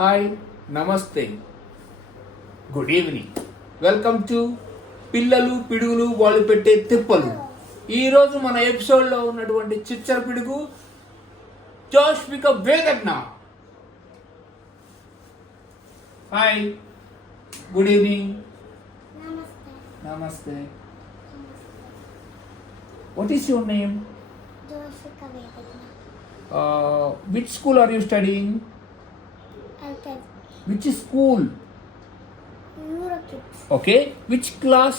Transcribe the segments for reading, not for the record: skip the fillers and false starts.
Hi, నమస్తే, good evening. Welcome to పిల్లలు పిడుగులు వాళ్ళు పెట్టే తిప్పలు. ఈరోజు మన ఎపిసోడ్లో ఉన్నటువంటి చిచ్చర పిడుగు Joshvika Vedagna. Hi, good evening. నమస్తే. What is your name? Jyoshvika Vedagna. Which school are you studying? LKG. Which school? Eurokids. Okay. Which class?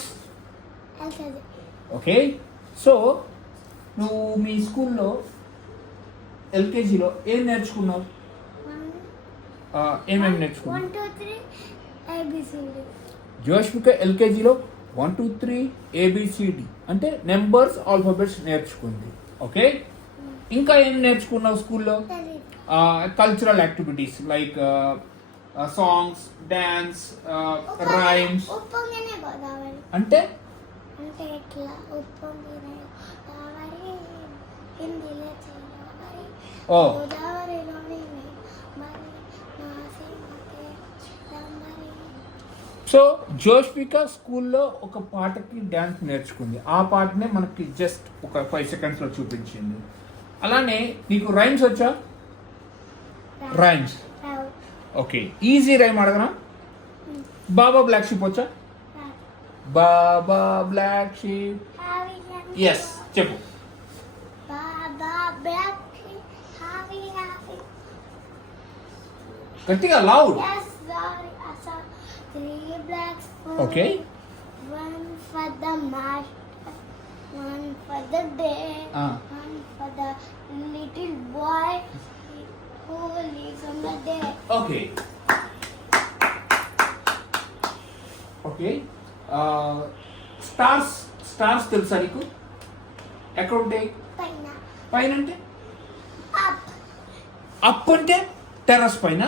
LKG. Okay. So, నువ్వు మీ స్కూల్లో ఎల్కేజీలో ఏం నేర్చుకున్నావు? ఏమేమి నేర్చుకున్నావు? 1, 2, 3 ABCD. జోష్విక ఎల్కేజీలో 1, 2, 3 ABCD అంటే నెంబర్స్ ఆల్ఫాబెట్స్ నేర్చుకుంది. ఓకే. ఇంకా ఏం నేర్చుకున్నావు స్కూల్లో? Cultural activities like songs, dance, rhymes. ఉప్పొంగిన గోదావరి అంటే అంటే ఎట్లా ఉప్పొంగిన గోదావరి హిందీలో చేయాలి. ఓ గోదావరిలోని మరి నాసిమకే మరి. సో జోష్విక స్కూల్లో ఒక పాటకి డ్యాన్స్ నేర్చుకుంది. ఆ పాటనే మనకి జస్ట్ ఒక 5 secondsలో చూపించింది. అలానే నీకు రైమ్స్ వచ్చా? Rhymes okay. ఈజీ రైమ్ అడగనా? బాబా బ్లాక్ షీప్ వచ్చా? బాబా బ్లాక్ షీప్. ఎస్, చెప్పు. బాబా బ్లాక్ హావి హావి. గట్టిగా loud. Yes, sorry, I saw 3 black spoons. Okay. One for the master, one for the day, one for the little boy who lives on the day. Okay okay. Stars stars తెలుసా నీకు? ఎక్కడ ఉంటాయి? పైన. పైన అంటే Up. అప్ అంటే terrace పైన,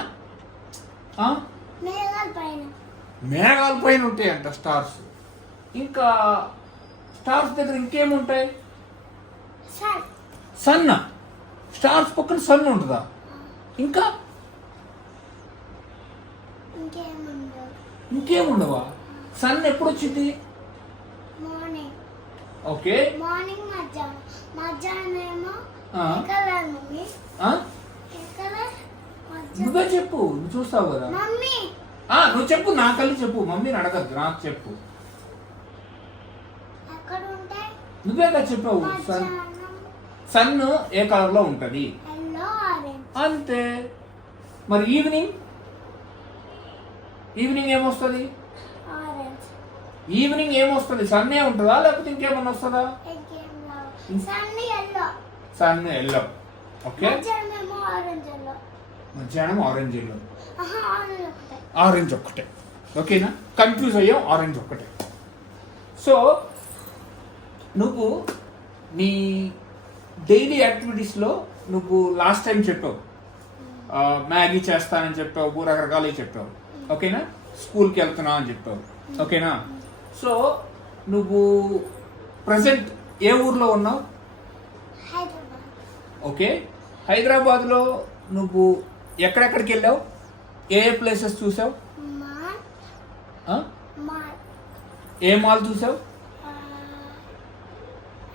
మేఘాల పైన. మేఘాల పైన ఉంటాయంట స్టార్స్. ఇంకా స్టార్స్ దగ్గర ఇంకేముంటాయి? Sun. సన్. స్టార్స్ పక్కన సన్ ఉంటుందా? ఇంకా ఇంకేముండవు. ఇంకేముండవా? సన్ ఎప్పుడు వచ్చింది? మార్నింగ్. ఓకే. మార్నింగ్ మధ్యాహ్నం. మధ్యాహ్నం ఏమో ఆ. Colour mummy. ఆ? కలర్ నువ్వే చెప్పు, నువ్వు చూస్తావు కదా. మమ్మీ నువ్వు చెప్పు, నా కళ్ళు చెప్పు, మమ్మీని అడగద్దు, నాకు చెప్పు. ఎక్కడ ఉంటాయి? నువ్వేగా చెప్పావు. సన్ మధ్యాహ్నం సన్ ఏ కలర్ లో ఉంటది ఎల్లో ఆరెంజ్. అంతే. మరి ఈవినింగ్ ఈవినింగ్ ఏమొస్తుంది? ఆరెంజ్. ఈవినింగ్ ఏమొస్తుంది? సన్నే ఉంటుందా లేకపోతే ఇంకేమన్నా వస్తుందా? Sun yellow. Sun yellow. Okay. మధ్యాహ్నం ఏమో ఆరెంజ్ ఎల్లో. మధ్యాహ్నం ఆరెంజ్ ఎల్లో. ఆరెంజ్ ఒకటే. ఆరెంజ్ ఒక్కటే. ఓకేనా? కన్ఫ్యూజ్ అయ్యాం, ఆరెంజ్ ఒక్కటే. సో నువ్వు నీ డైలీ యాక్టివిటీస్లో నువ్వు లాస్ట్ టైం చెప్పావు మ్యాగీ చేస్తానని చెప్పావు, రకరకాలు చెప్పావు. ఓకేనా? స్కూల్కి వెళ్తున్నా అని చెప్పావు. ఓకేనా? సో నువ్వు ప్రజెంట్ ఏ ఊర్లో ఉన్నావు? హైదరాబాద్. ఓకే. హైదరాబాద్లో నువ్వు ఎక్కడెక్కడికి వెళ్ళావు? ఏ ఏ ప్లేసెస్ చూసావు? మాల్. మాల్. ఏ మాల్ చూసావు?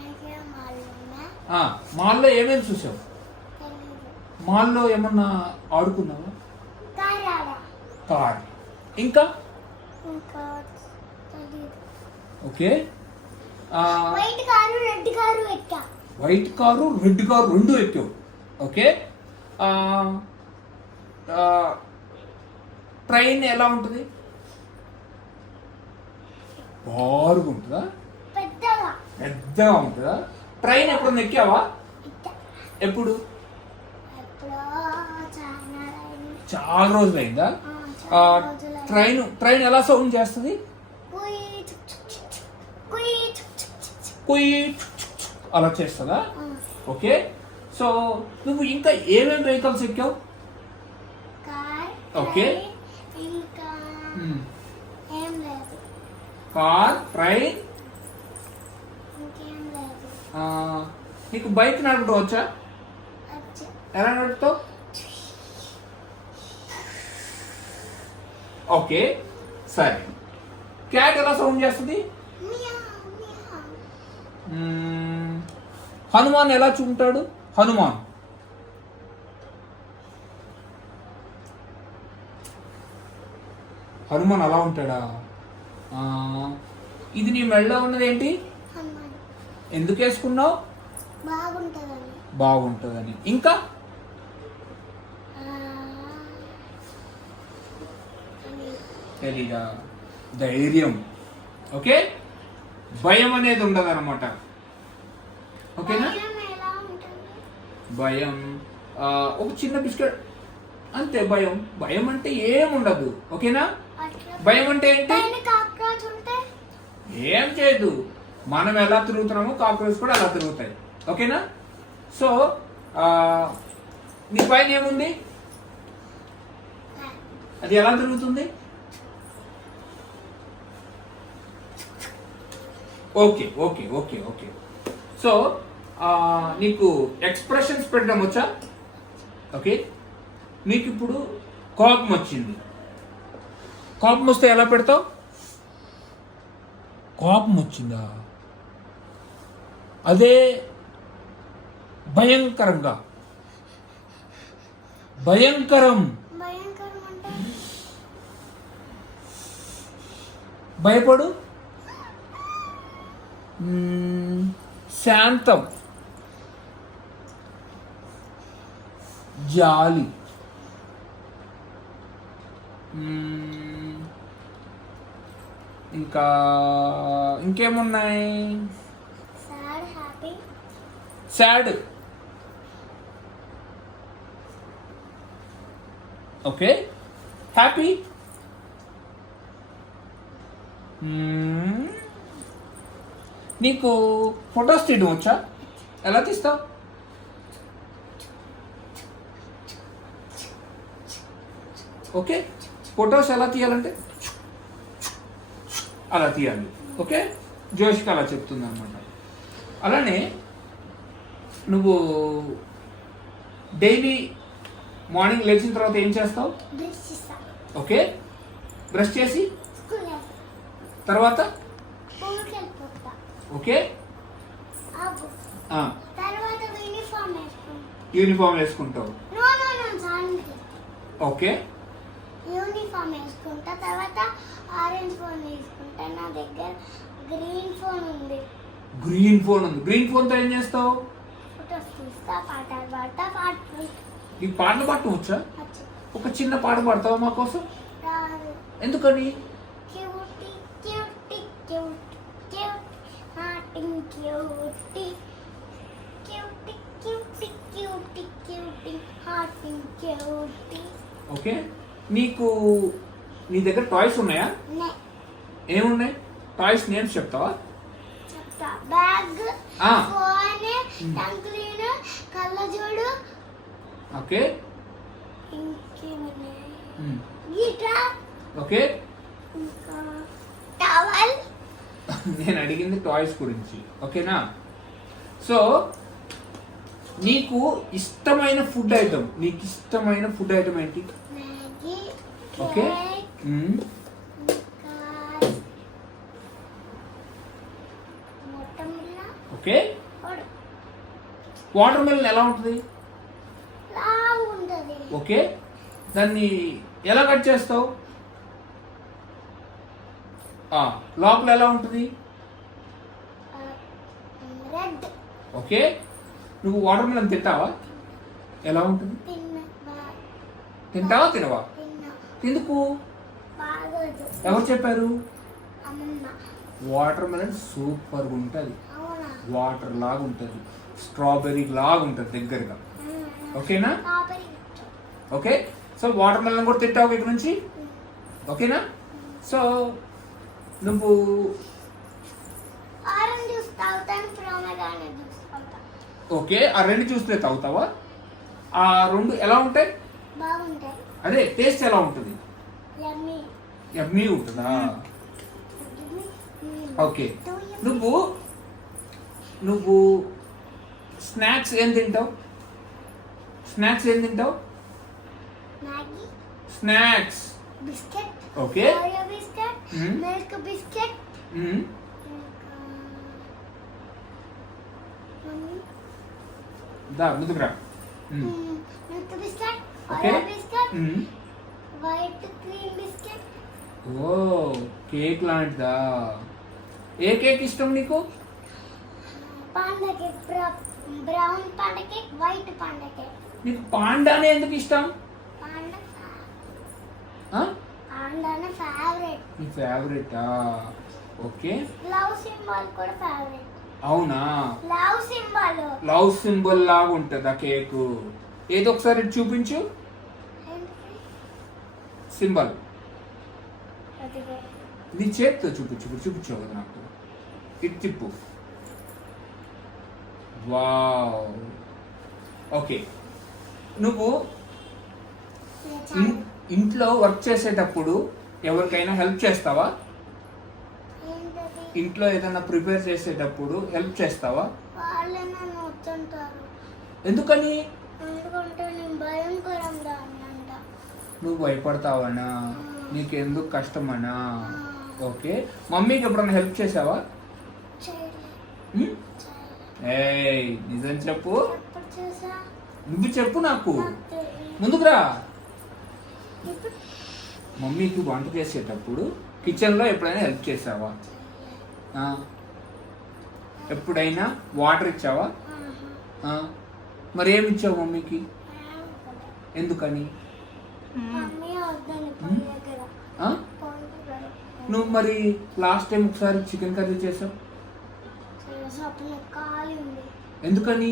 అయితే మాల్ ఉన్నా. మాల్లో ఏమేమి చూసావు? తెలీదు. మాల్లో ఏమన్నా ఆడుకున్నావా? కారాడ. కార్. ఇంకా ఇంకా తెలీదు. Okay. White car red car ఎక్కా. వైట్ కారు రెడ్ కారు రెండు ఎక్కావు. ఓకే. ట్రైన్ ఎలా ఉంటుంది? బారుగా ఉంటుందా? పెద్దగా. పెద్దగా ఉంటుందా? ట్రైన్ ఎప్పుడన్నా ఎక్కావా? ఎక్కా. ఎప్పుడు? ఎప్పుడో చాలా అయింది. చాలా రోజులు అయిందా? చాలా రోజులు ట్రైన్ ట్రైన్ ఎలా సౌండ్ చేస్తుంది? కుయ్ చుక్ చుక్ చుక్ చుక్. కుయ్ చుక్ చుక్ చుక్ చుక్. కుయ్ చుక్ చుక్ చుక్ అలా చేస్తుందా? ఓకే. సో నువ్వు ఇంకా ఏమేమి వెహికల్స్ ఎక్కావు? కార్. ఓకే. ట్రైన్, ఇంకా ఏం లేదు. Car, train. ఇంకేం లేదు. నీకు బైక్ నడపడం వచ్చా? అచ్చా. ఎలా నడుపుతావు? ఓకే సరే. క్యాట్ ఎలా సౌండ్ చేస్తుంది? Meow, meow. హనుమాన్ ఎలా చూంటాడు? హనుమాన్ హనుమాన్ అలా ఉంటాడా? ఆ, ఇది నీ మెడలో ఉన్నది ఏంటి? హనుమాన్ ఎందుకు వేసుకున్నావు? బాగుంటుందని. బాగుంటుందని. ఇంకా ఆ, అని. తెలీదా? ధైర్యం. ఓకే, భయం అనేది ఉండదు అనమాట. ఓకేనా? భయం ఎలా ఉంటుంది? భయం ఒక చిన్న బిస్కెట్ అంతే. భయం భయం అంటే ఏముండదు. ఓకేనా? అట్లా భయం అంటే ఏంటి? పైన కాక్రోచ్ ఉంటే ఏం చేయదు. మనం ఎలా తిరుగుతున్నామో కాక్రోచ్ కూడా అలా తిరుగుతాయి. ఓకేనా? సో నీ పైన ఏముంది? అది ఎలా తిరుగుతుంది? Okay okay okay okay. So నీకు ఎక్స్ప్రెషన్స్ పెట్టడం వచ్చా? ఓకే, నీకు ఇప్పుడు కోపం వచ్చింది. కోపం వస్తే ఎలా పెడతావు? కోపం వచ్చిందా? అదే భయంకరంగా. భయంకరం భయంకరం అంటే భయపడు. శాంతం, జాలి. ఇంకా ఇంకేమున్నాయి? Sad, happy. Sad. Okay, happy. నీకు ఫొటోస్ తీయడం వచ్చా? ఎలా తీస్తావు? ఓకే, ఫొటోస్ ఎలా తీయాలంటే అలా తీయాలి. ఓకే, జోష్కి అలా చెప్తుంది అనమాట. అలానే నువ్వు డైలీ మార్నింగ్ లేచిన తర్వాత ఏం చేస్తావు? బ్రష్ చేస్తా. ఓకే, బ్రష్ చేసి స్కూల్ వెళ్తా. తర్వాత స్కూల్కి వెళ్ళిపోతా. ఓకే ఆగు. ఆ, తర్వాత యూనిఫామ్ వేసుకుంటా. యూనిఫామ్ వేసుకుంటావు. నో నో నో సాయంత్రం ఓకే, యూనిఫామ్ వేసుకుంటా. తర్వాత ఆరెంజ్ ఫోన్ వేసుకుంటా. నా దగ్గర గ్రీన్ ఫోన్ ఉంది. గ్రీన్ ఫోన్ ఉంది. గ్రీన్ ఫోన్తో ఏం చేస్తావు? ఫొటోస్ తీస్తా, పాటలు పాడతా. పాటలు నీకు పాటలు పాడటం వచ్చా? వచ్చు. ఒక చిన్న పాట పాడతావా మా కోసం? రాదు. ఎందుకని? Cutie cutie cute cute hurting cutie cutie cutie cutie cutie hurting cutie. Okay, నీకు నీ దగ్గర టాయ్స్ ఉన్నాయా? నే ఏమున్నాయి? టాయ్స్ నేమ్స్ చెప్తావా? చెప్తా. బ్యాగ్, ఆ. ఫోన్, టంక్లీన్, కళ్ళజోడు, ఓకే, ఇంకేమున్నాయి, మ్, గిటార్, ఓకే. ఇంకా టవల్. నేను అడిగింది టాయ్స్ గురించి. ఓకేనా? సో నీకు ఇష్టమైన ఫుడ్ ఐటమ్, నీకు ఇష్టమైన ఫుడ్ ఐటమ్ ఏంటి? మ్యాగీ, ఓకే, కేక్, మ్, ఇంకా మొట్టమిల్ల, ఓకే. వాటర్ మెలన్ ఎలా ఉంటుంది? లావు ఉంటుంది. ఓకే, దాన్ని ఎలా కట్ చేస్తావు? లోపల ఎలా ఉంటుంది? రెడ్. ఓకే, నువ్వు వాటర్ మెలన్ తింటావా? ఎలా ఉంటుంది? తింటావా తినవా? తిన్నా. ఎందుకు? బాగోదు. ఎవరు చెప్పారు? అమ్మమ్మ. వాటర్ మెలన్ సూపర్గా ఉంటుంది. అవునా? వాటర్ లాగా ఉంటుంది, స్ట్రాబెర్రీ లాగా ఉంటుంది దగ్గరగా. ఓకేనా? Strawberry. Okay, so water melon కూడా తింటావు ఇక్కడ నుంచి. ఓకేనా? సో నువ్వు ఆరెంజ్ జ్యూస్ తాగుతాను, ప్రొమోగ్రానేట్ జ్యూస్ తాగుతా. ఓకే, ఆ రెండు జ్యూస్లే తాగుతావా? ఆ రెండు ఎలా ఉంటాయి? బాగుంటాయి. అదే టేస్ట్ ఎలా ఉంటుంది? యమ్మీ. యమ్మీ ఉంటుందా? ఓకే, నువ్వు నువ్వు స్నాక్స్ ఏం తింటావు? స్నాక్స్ ఏం తింటావు? Maggi. Snacks biscuit, okay. Oreo biscuit, milk biscuit, దా ముందుకురా. Milk biscuit, okay. Oreo biscuit, white cream biscuit. Oh cake లాంటిదా? ఏ కేక్ ఇష్టం నీకు? Panda cake, brown panda cake, white panda cake. నీకు పాండానే ఎందుకు ఇష్టం? పాండా ఆ? పాండానే ఫేవరెట్. నీ ఫేవరెటా? ఓకే. లవ్ సింబల్ కూడా ఫేవరెట్. అవునా? Love symbol. లవ్ సింబల్ లాగా ఉంటుందా కేకు? ఏదో ఒకసారి ఇటు చూపించు సింబల్. నీ చేతితో చూపించు. ఇప్పుడు చూపించావు కదా నాకు. ఇటు తిప్పు. వావ్. ఓకే. నువ్వు ఇంట్లో వర్క్ చేసేటప్పుడు ఎవరికైనా హెల్ప్ చేస్తావా? ఇంట్లో ఏదైనా ప్రిపేర్ చేసేటప్పుడు హెల్ప్ చేస్తావా? వాళ్ళే నన్ను వద్దంటారు. ఎందుకని? ఎందుకంటే నేను భయంకరం దాన్ని అంట. నువ్వు భయపడతావనా? నీకెందుకు కష్టమనా? ఓకే. మమ్మీకి ఎప్పుడైనా హెల్ప్ చేసావా? చేయలేదు. ఏయ్ నిజం చెప్పు. ఎప్పుడు చేసా? నువ్వు చెప్పు నాకు. నాకు తెలియదు. ముందుకురా. ఇప్పుడు మమ్మీకి వంట చేసేటప్పుడు కిచెన్లో ఎప్పుడైనా హెల్ప్ చేసావా? ఆ. ఎప్పుడైనా వాటర్ ఇచ్చావా? ఆ. మరి ఏమి ఇచ్చావు మమ్మీకి? ఎందుకని? మమ్మీ వద్దని పొయ్యి దగ్గర. ఆ? పొయ్యి దగ్గర. నువ్వు మరి లాస్ట్ టైం ఒకసారి చికెన్ కర్రీ చేసావు. చేసా, అప్పుడు నాకు ఖాళీ ఉంది. ఎందుకని?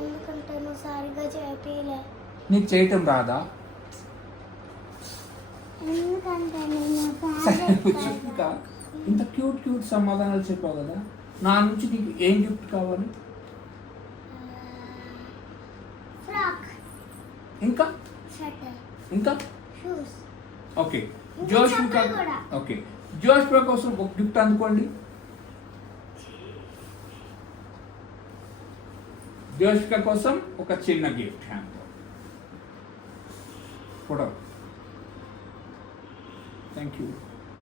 ఎందుకంటే నువ్వు సరిగ్గా చేయలే. నీకు చేయటం రాదా? ఎందుకంటే నేను ఇంకా ఇంత క్యూట్ సమాధానాలు చెప్పావు కదా. నా నుంచి నీకు ఏం గిఫ్ట్ కావాలి? ఫ్రాక్, ఇంకా స్వెటర్, ఇంకా షూస్. ఓకే. జోష్విక. ఓకే. జోష్విక కోసం ఒక గిఫ్ట్ అందుకోండి. జోష్విక కోసం ఒక చిన్న gift hand photo. Thank you.